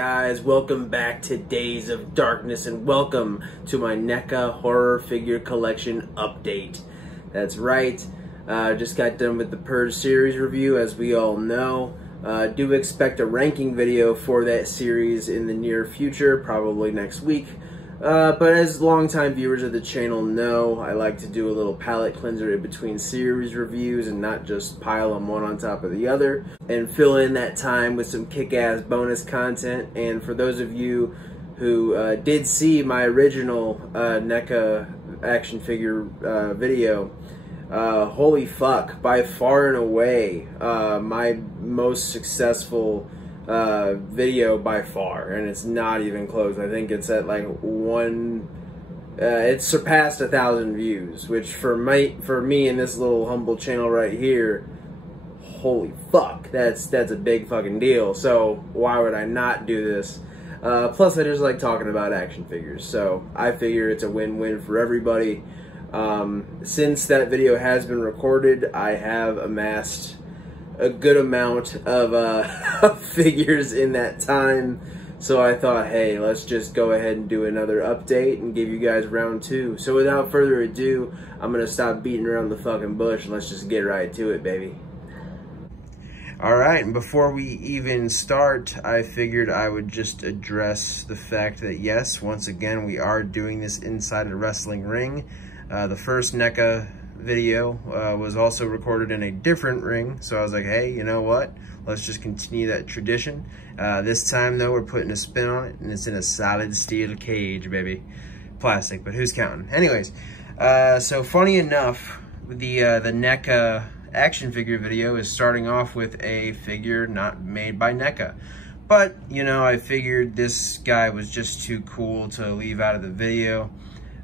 guys? Welcome back to Days of Darkness and welcome to my NECA horror figure collection update. That's right, just got done with the Purge series review, as we all know. Do expect a ranking video for that series in the near future, probably next week. But as longtime viewers of the channel know, I like to do a little palate cleanser in between series reviews and not just pile them one on top of the other, and fill in that time with some kick-ass bonus content. And for those of you who did see my original NECA action figure video, holy fuck, by far and away my most successful video by far, and it's not even close. I think it's at like it surpassed 1,000 views, which for me in this little humble channel right here, holy fuck, that's a big fucking deal. So why would I not do this? Plus I just like talking about action figures, so I figure it's a win-win for everybody. Since that video has been recorded, I have amassed a good amount of figures in that time, so I thought, hey, let's just go ahead and do another update and give you guys round two. So without further ado, I'm gonna stop beating around the fucking bush and let's just get right to it, baby. Alright, and before we even start, I figured I would just address the fact that yes, once again, we are doing this inside a wrestling ring. The first NECA video was also recorded in a different ring, so I was like, hey, you know what, let's just continue that tradition. This time though, we're putting a spin on it, and it's in a solid steel cage, baby. Plastic, but who's counting? Anyways, so funny enough, the NECA action figure video is starting off with a figure not made by NECA, but you know, I figured this guy was just too cool to leave out of the video.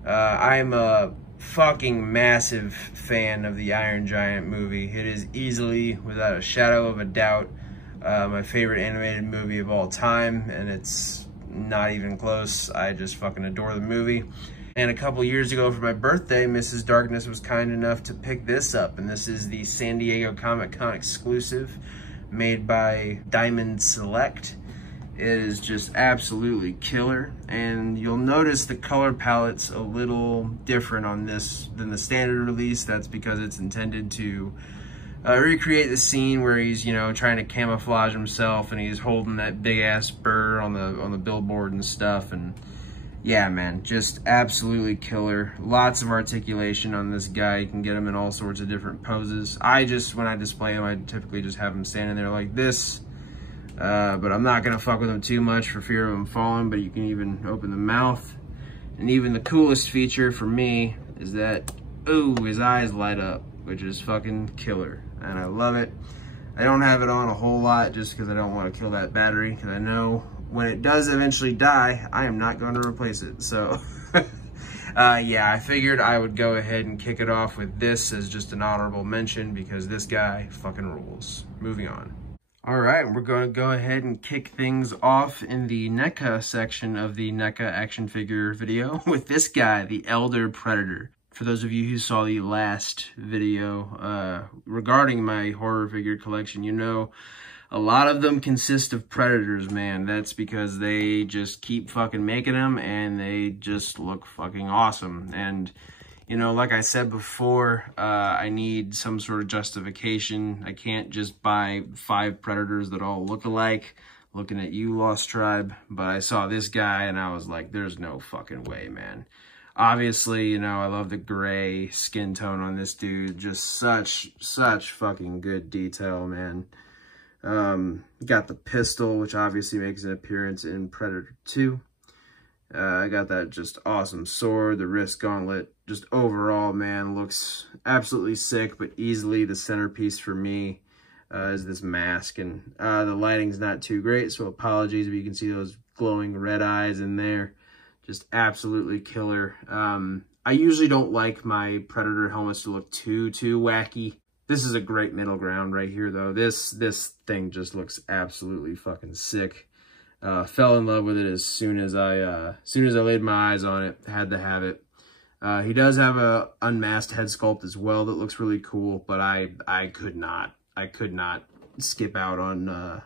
I'm a fucking massive fan of the Iron Giant movie. It is easily, without a shadow of a doubt, my favorite animated movie of all time, and it's not even close. I just fucking adore the movie. And a couple years ago for my birthday, Mrs. Darkness was kind enough to pick this up, and this is the San Diego Comic-Con exclusive made by Diamond Select. It is just absolutely killer, and you'll notice the color palette's a little different on this than the standard release. That's because it's intended to recreate the scene where he's, you know, trying to camouflage himself and he's holding that big ass bird on the billboard and stuff. And yeah, man, just absolutely killer. Lots of articulation on this guy. You can get him in all sorts of different poses. When I display him, I typically just have him standing there like this. But I'm not gonna fuck with him too much for fear of him falling, but you can even open the mouth. And even the coolest feature for me is that, ooh, his eyes light up, which is fucking killer. And I love it. I don't have it on a whole lot just because I don't want to kill that battery, because I know when it does eventually die, I am not going to replace it. So, yeah, I figured I would go ahead and kick it off with this as just an honorable mention because this guy fucking rules. Moving on. All right, we're going to go ahead and kick things off in the NECA section of the NECA action figure video with this guy, the Elder Predator. For those of you who saw the last video regarding my horror figure collection, you know a lot of them consist of Predators, man. That's because they just keep fucking making them and they just look fucking awesome. And you know, like I said before, I need some sort of justification. I can't just buy 5 Predators that all look alike. Looking at you, Lost Tribe. But I saw this guy and I was like, there's no fucking way, man. Obviously, you know, I love the gray skin tone on this dude. Just such fucking good detail, man. Got the pistol, which obviously makes an appearance in Predator 2. I got that just awesome sword, the wrist gauntlet. Just overall, man, looks absolutely sick, but easily the centerpiece for me is this mask. And the lighting's not too great, so apologies if you can see those glowing red eyes in there. Just absolutely killer. I usually don't like my Predator helmets to look too wacky. This is a great middle ground right here, though. This thing just looks absolutely fucking sick. Fell in love with it as soon as I laid my eyes on it. Had to have it. He does have a unmasked head sculpt as well that looks really cool, but I could not skip out on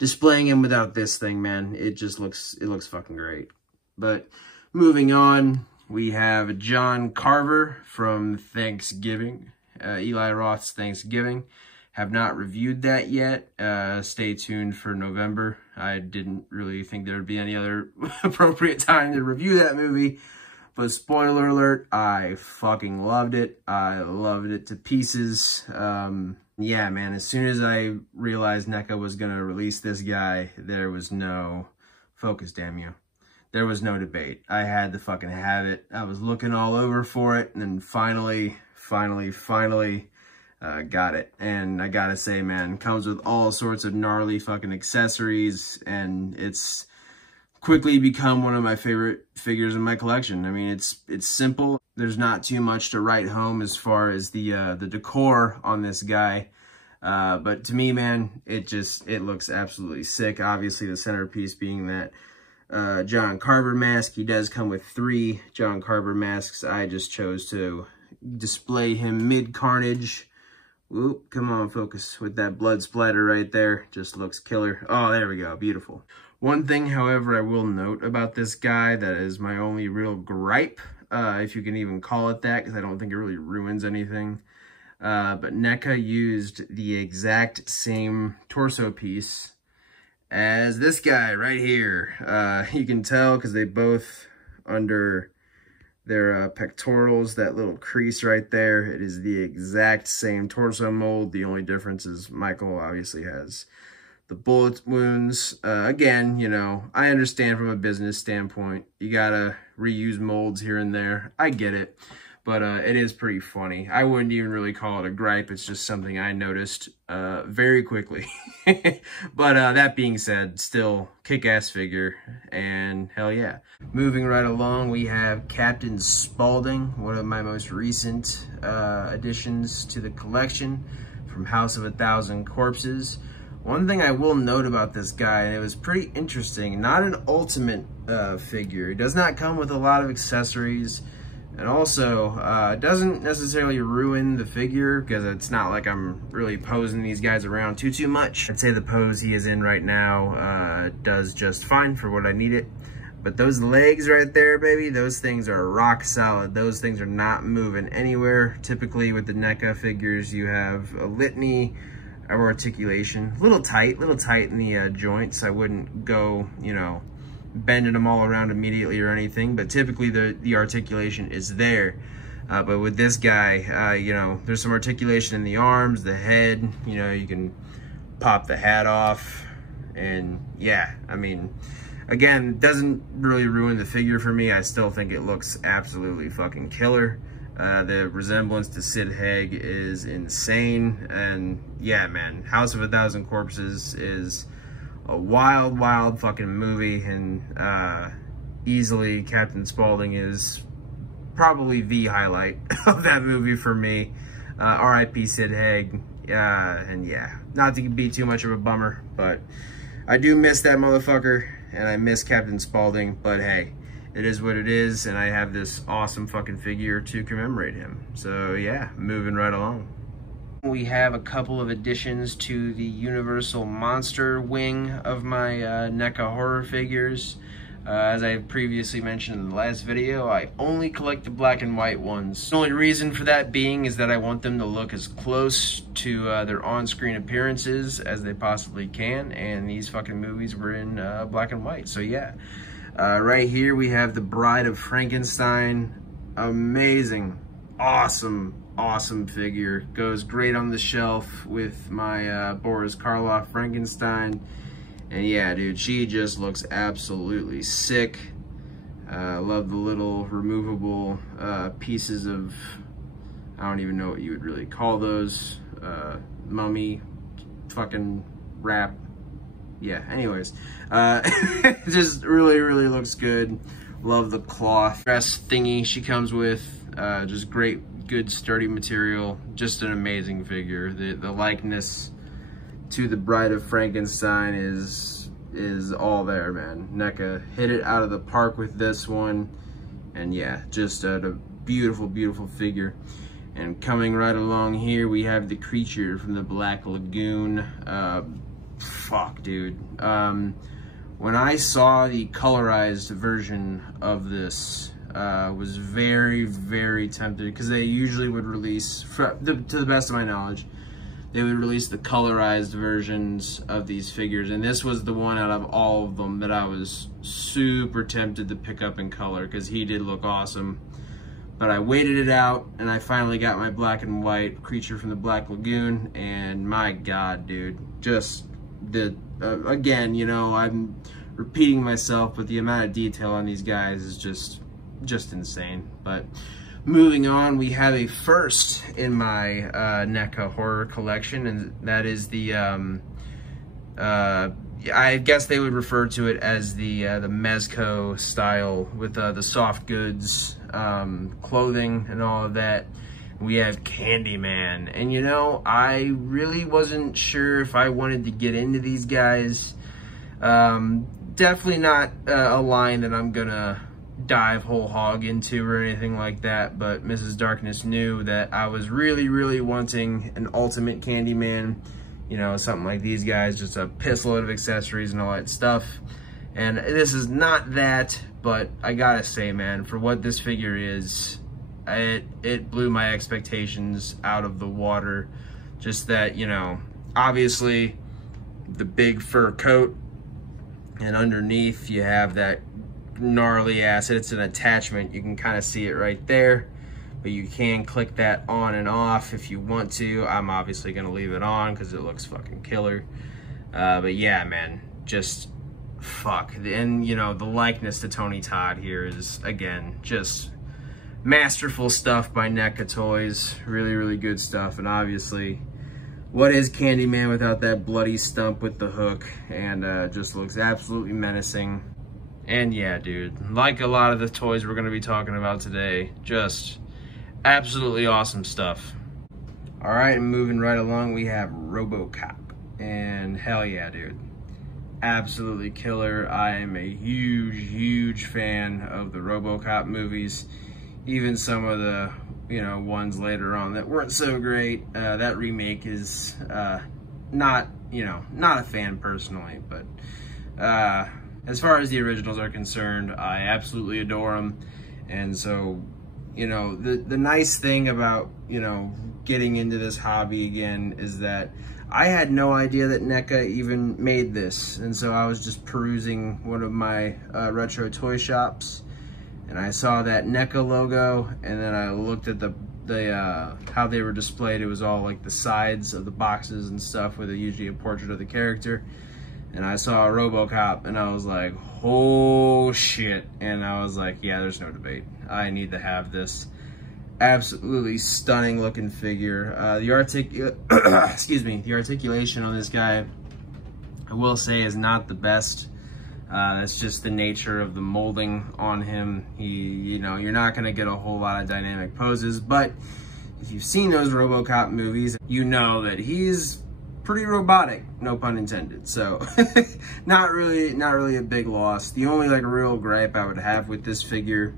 displaying him without this thing, man, it looks fucking great. But moving on, we have John Carver from Thanksgiving, Eli Roth's Thanksgiving. Have not reviewed that yet. Stay tuned for November. I didn't really think there would be any other appropriate time to review that movie. But spoiler alert, I fucking loved it. I loved it to pieces. Yeah, man, as soon as I realized NECA was going to release this guy, there was no... Focus, damn you. There was no debate. I had to fucking have it. I was looking all over for it, and then finally got it. And I gotta say, man, comes with all sorts of gnarly fucking accessories, and it's quickly become one of my favorite figures in my collection. I mean, it's simple. There's not too much to write home as far as the decor on this guy. But to me, man, it looks absolutely sick. Obviously, the centerpiece being that John Carver mask. He does come with 3 John Carver masks. I just chose to display him mid-carnage. Whoop, come on, focus. With that blood splatter right there. Just looks killer. Oh, there we go. Beautiful. One thing, however, I will note about this guy that is my only real gripe, if you can even call it that, because I don't think it really ruins anything. But NECA used the exact same torso piece as this guy right here. You can tell because they both, under their pectorals, that little crease right there, it is the exact same torso mold. The only difference is Michael obviously has the bullet wounds. Again, you know, I understand from a business standpoint, you gotta reuse molds here and there. I get it. But it is pretty funny. I wouldn't even really call it a gripe. It's just something I noticed very quickly. But that being said, still kick-ass figure. And hell yeah. Moving right along, we have Captain Spalding, one of my most recent additions to the collection from House of a Thousand Corpses. One thing I will note about this guy, and it was pretty interesting, not an ultimate figure. It does not come with a lot of accessories. And also, it doesn't necessarily ruin the figure, because it's not like I'm really posing these guys around too much. I'd say the pose he is in right now does just fine for what I need it. But those legs right there, baby, those things are rock solid. Those things are not moving anywhere. Typically with the NECA figures, you have a litany of articulation. A little tight in the joints. I wouldn't go, you know, bending them all around immediately or anything, but typically the articulation is there. But with this guy, you know, there's some articulation in the arms, the head, you know, you can pop the hat off, and yeah, I mean, again, doesn't really ruin the figure for me. I still think it looks absolutely fucking killer. The resemblance to Sid Haig is insane, and yeah, man, House of a Thousand Corpses is a wild fucking movie, and easily Captain Spaulding is probably the highlight of that movie for me. R.I.P. Sid Haig, and yeah, not to be too much of a bummer, but I do miss that motherfucker, and I miss Captain Spaulding, but hey, it is what it is, and I have this awesome fucking figure to commemorate him. So yeah, moving right along. We have a couple of additions to the Universal Monster wing of my NECA horror figures. As I previously mentioned in the last video, I only collect the black and white ones. The only reason for that being is that I want them to look as close to their on-screen appearances as they possibly can, and these fucking movies were in black and white, so yeah. Right here we have the Bride of Frankenstein. Amazing, awesome figure. Goes great on the shelf with my Boris Karloff Frankenstein. And yeah, dude, she just looks absolutely sick. Love the little removable pieces of, I don't even know what you would really call those, mummy fucking wrap. Yeah, anyways, just really looks good. Love the cloth dress thingy she comes with. Just great, good, sturdy material. Just an amazing figure. The likeness to the Bride of Frankenstein is all there, man. NECA hit it out of the park with this one, and yeah, just a beautiful figure. And coming right along here, we have the creature from the Black Lagoon. fuck, dude. When I saw the colorized version of this, was very, very tempted, because they usually would release, to the best of my knowledge, they would release the colorized versions of these figures, and this was the one out of all of them that I was super tempted to pick up in color, because he did look awesome. But I waited it out, and I finally got my black and white Creature from the Black Lagoon, and my God, dude, just the, again, you know, I'm repeating myself, but the amount of detail on these guys is just insane. But moving on, we have a first in my NECA horror collection, and that is the, I guess they would refer to it as the Mezco style, with the soft goods clothing and all of that. We have Candyman, and you know, I really wasn't sure if I wanted to get into these guys. Definitely not a line that I'm gonna dive whole hog into or anything like that, but Mrs. Darkness knew that I was really, really wanting an ultimate Candyman, you know, something like these guys, just a piss load of accessories and all that stuff. And this is not that, but I gotta say, man, for what this figure is, it blew my expectations out of the water. Just that, you know, obviously the big fur coat, and underneath you have that gnarly ass, it's an attachment, you can kind of see it right there, but you can click that on and off if you want to. I'm obviously gonna leave it on because it looks fucking killer. But yeah, man, just fuck. And you know, the likeness to Tony Todd here is, again, just masterful stuff by NECA Toys. Really, really good stuff. And obviously, what is Candyman without that bloody stump with the hook? And just looks absolutely menacing. And yeah, dude, like a lot of the toys we're gonna be talking about today, just absolutely awesome stuff. All right, and moving right along, we have RoboCop. And hell yeah, dude, absolutely killer. I am a huge, huge fan of the RoboCop movies. Even some of the, you know, ones later on that weren't so great. That remake is not, you know, not a fan personally, but as far as the originals are concerned, I absolutely adore them. And so, you know, the nice thing about, you know, getting into this hobby again is that I had no idea that NECA even made this. And so I was just perusing one of my retro toy shops, and I saw that NECA logo, and then I looked at the how they were displayed. It was all like the sides of the boxes and stuff with usually a portrait of the character. And I saw a RoboCop, and I was like, oh shit. And I was like, yeah, there's no debate. I need to have this. Absolutely stunning looking figure. Excuse me, the articulation on this guy, I will say, is not the best. That's just the nature of the molding on him. You know, you're not gonna get a whole lot of dynamic poses, but if you've seen those RoboCop movies, you know that he's pretty robotic, no pun intended. So not really a big loss. The only like real gripe I would have with this figure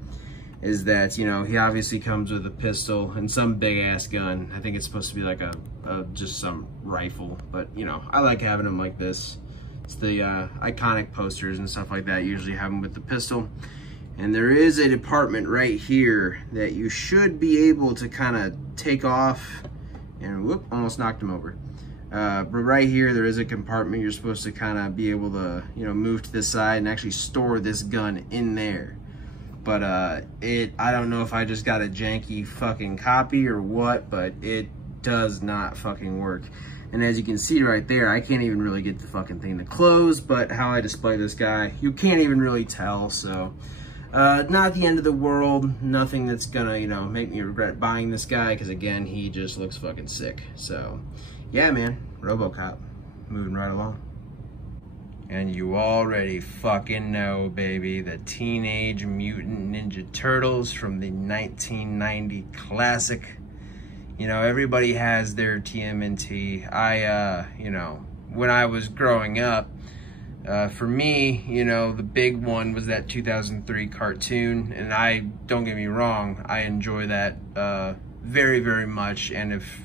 is that, you know, he obviously comes with a pistol and some big ass gun. I think it's supposed to be like a just some rifle, but you know, I like having him like this. It's the iconic posters and stuff like that usually have him with the pistol. And there is a department right here that you should be able to kind of take off, and whoop, almost knocked him over. But right here, there is a compartment you're supposed to kind of be able to, you know, move to the side and actually store this gun in there. But I don't know if I just got a janky fucking copy or what, but it does not fucking work. And as you can see right there, I can't even really get the fucking thing to close, but how I display this guy, you can't even really tell. So not the end of the world, nothing that's gonna, you know, make me regret buying this guy, because again, he just looks fucking sick. So yeah, man, RoboCop, moving right along. And you already fucking know, baby, the Teenage Mutant Ninja Turtles from the 1990 classic. You know, everybody has their TMNT. You know, when I was growing up, for me, you know, the big one was that 2003 cartoon. And don't get me wrong, I enjoy that very, very much. And if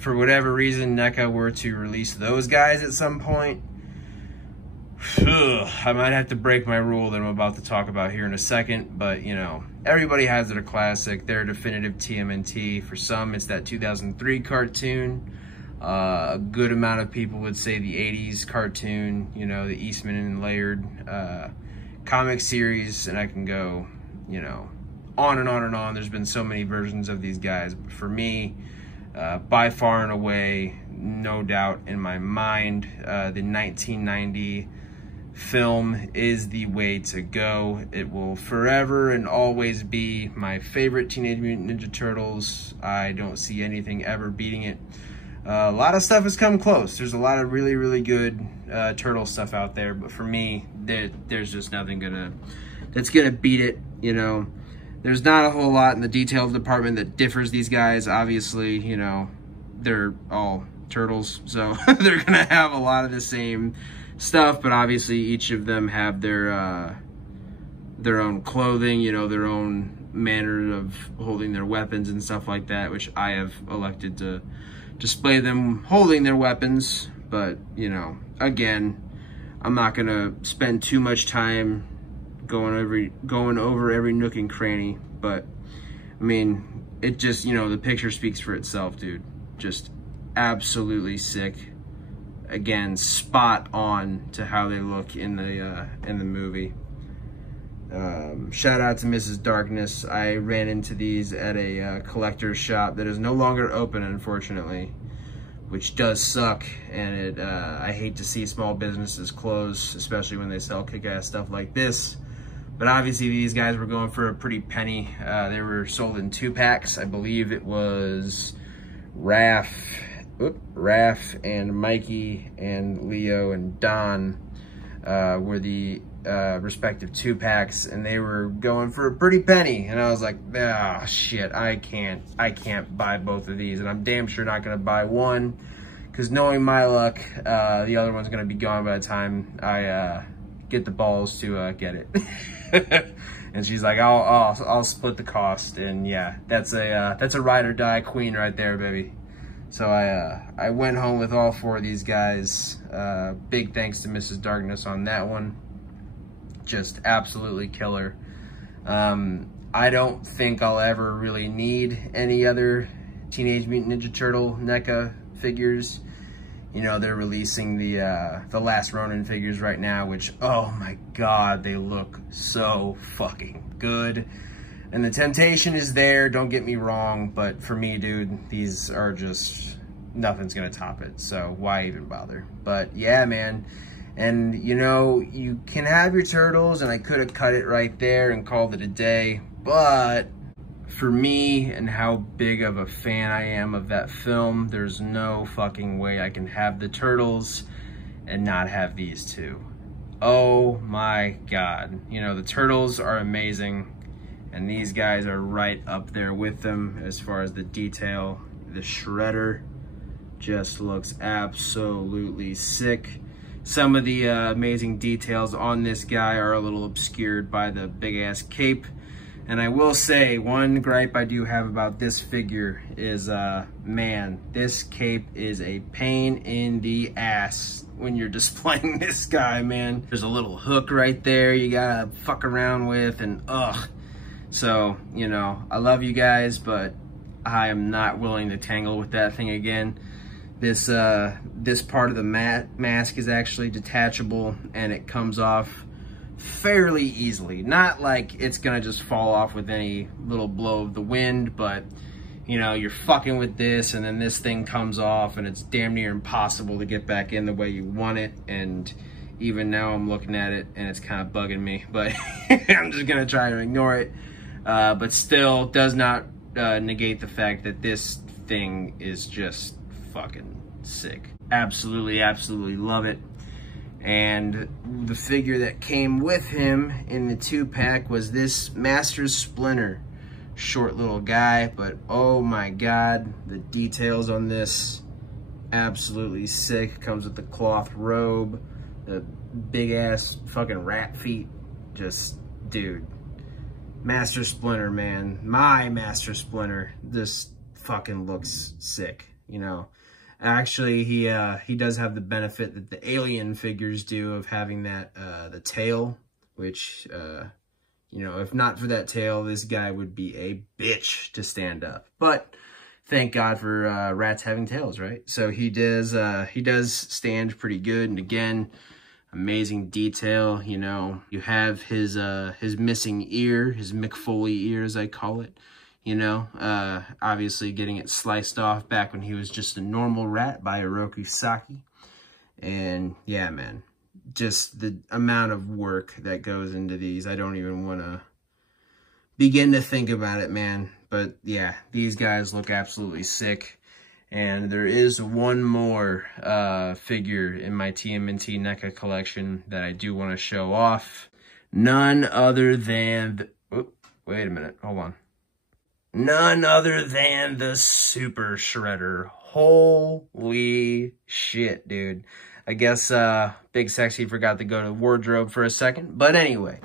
for whatever reason NECA were to release those guys at some point, I might have to break my rule that I'm about to talk about here in a second. But you know, everybody has their classic, their definitive TMNT. For some, it's that 2003 cartoon. A good amount of people would say the 80s cartoon, you know, the Eastman and Laird comic series, and I can go, you know, on and on and on. There's been so many versions of these guys, but for me, by far and away, no doubt in my mind, the 1990 film is the way to go. It will forever and always be my favorite Teenage Mutant Ninja Turtles. I don't see anything ever beating it. A lot of stuff has come close. There's a lot of really, really good turtle stuff out there, but for me, there's just nothing that's gonna beat it. You know, there's not a whole lot in the detail department that differs these guys. Obviously, you know, they're all turtles, so they're gonna have a lot of the same stuff, but obviously each of them have their own clothing, you know, their own manner of holding their weapons and stuff like that, which I have elected to display them holding their weapons. But you know, again, I'm not gonna spend too much time going over every nook and cranny, but I mean, it just, you know, the picture speaks for itself, dude. Just absolutely sick. Again, spot on to how they look in the movie. Shout out to Mrs. Darkness. I ran into these at a collector's shop that is no longer open, unfortunately, which does suck. And I hate to see small businesses close, especially when they sell kick-ass stuff like this. But obviously these guys were going for a pretty penny. They were sold in 2-packs. I believe it was Raph and Mikey and Leo and Don were the respective 2-packs, and they were going for a pretty penny. And I was like, ah, shit, I can't buy both of these, and I'm damn sure not gonna buy one, because knowing my luck, the other one's gonna be gone by the time I get the balls to get it. And she's like, I'll split the cost. And yeah, that's a ride or die queen right there, baby. So I went home with all 4 of these guys. Big thanks to Mrs. Darkness on that one. Just absolutely killer. I don't think I'll ever really need any other Teenage Mutant Ninja Turtle NECA figures. You know, they're releasing the Last Ronin figures right now, which, oh my God, they look so fucking good. And the temptation is there, don't get me wrong, but for me, dude, these are just, nothing's gonna top it, so why even bother? But yeah, man, and you know, you can have your turtles, and I could have cut it right there and called it a day, but for me and how big of a fan I am of that film, there's no fucking way I can have the turtles and not have these two. Oh my God, you know, the turtles are amazing. And these guys are right up there with them as far as the detail. The Shredder just looks absolutely sick. Some of the amazing details on this guy are a little obscured by the big ass cape. And I will say, one gripe I do have about this figure is, man, this cape is a pain in the ass when you're displaying this guy, man. There's a little hook right there you gotta fuck around with, and ugh. So, you know, I love you guys, but I am not willing to tangle with that thing again. This part of the mask is actually detachable, and it comes off fairly easily. Not like it's gonna just fall off with any little blow of the wind, but you know, you're fucking with this, and then this thing comes off, and it's damn near impossible to get back in the way you want it. And even now I'm looking at it, and it's kind of bugging me, but I'm just gonna try to ignore it. But still does not negate the fact that this thing is just fucking sick. Absolutely, absolutely love it. And the figure that came with him in the 2-pack was this Master Splinter. Short little guy, but oh my God, the details on this, absolutely sick. Comes with the cloth robe, the big ass fucking rat feet. Just, dude. Master Splinter, man. My Master Splinter. This fucking looks sick. you know. Actually, he does have the benefit that the Alien figures do of having that, the tail, which, you know, if not for that tail, this guy would be a bitch to stand up. But thank God for rats having tails, right? So he does stand pretty good. And again, amazing detail. You know, you have his missing ear, his McFoley ear, as I call it. You know, obviously getting it sliced off back when he was just a normal rat by Oroku Saki. And yeah, man, just the amount of work that goes into these, I don't even want to begin to think about it, man. But yeah, these guys look absolutely sick. And there is one more figure in my TMNT NECA collection that I do want to show off. None other than wait a minute, hold on. None other than the Super Shredder. Holy shit, dude. I guess Big Sexy forgot to go to wardrobe for a second. But anyway,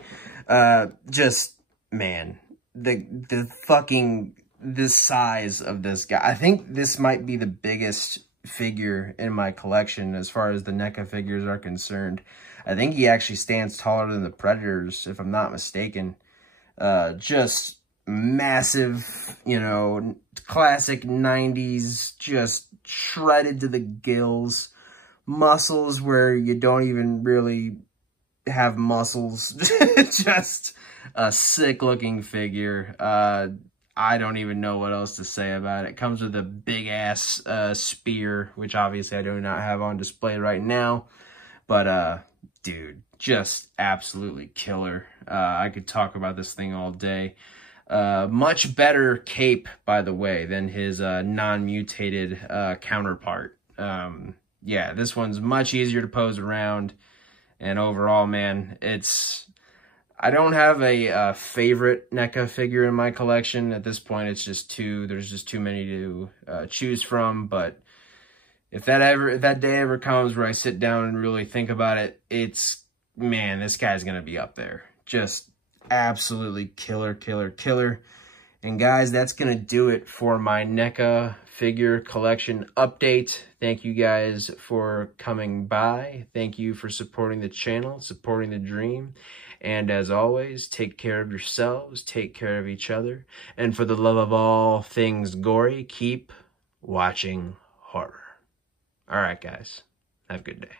just, man, the size of this guy. I think this might be the biggest figure in my collection as far as the NECA figures are concerned. I think he actually stands taller than the Predators, if I'm not mistaken. Just massive, you know, classic 90s, just shredded to the gills. Muscles where you don't even really have muscles. Just a sick looking figure. I don't even know what else to say about it. Comes with a big ass spear, which obviously I do not have on display right now. But dude, just absolutely killer. I could talk about this thing all day. Much better cape, by the way, than his non-mutated counterpart. Yeah, this one's much easier to pose around. And overall, man, I don't have a favorite NECA figure in my collection. At this point, it's just two. There's just too many to choose from. But if that day ever comes where I sit down and really think about it, man, this guy's going to be up there. Just absolutely killer, killer, killer. And guys, that's going to do it for my NECA figure collection update. Thank you guys for coming by. Thank you for supporting the channel, supporting the dream. And as always, take care of yourselves, take care of each other. And for the love of all things gory, keep watching horror. All right, guys. Have a good day.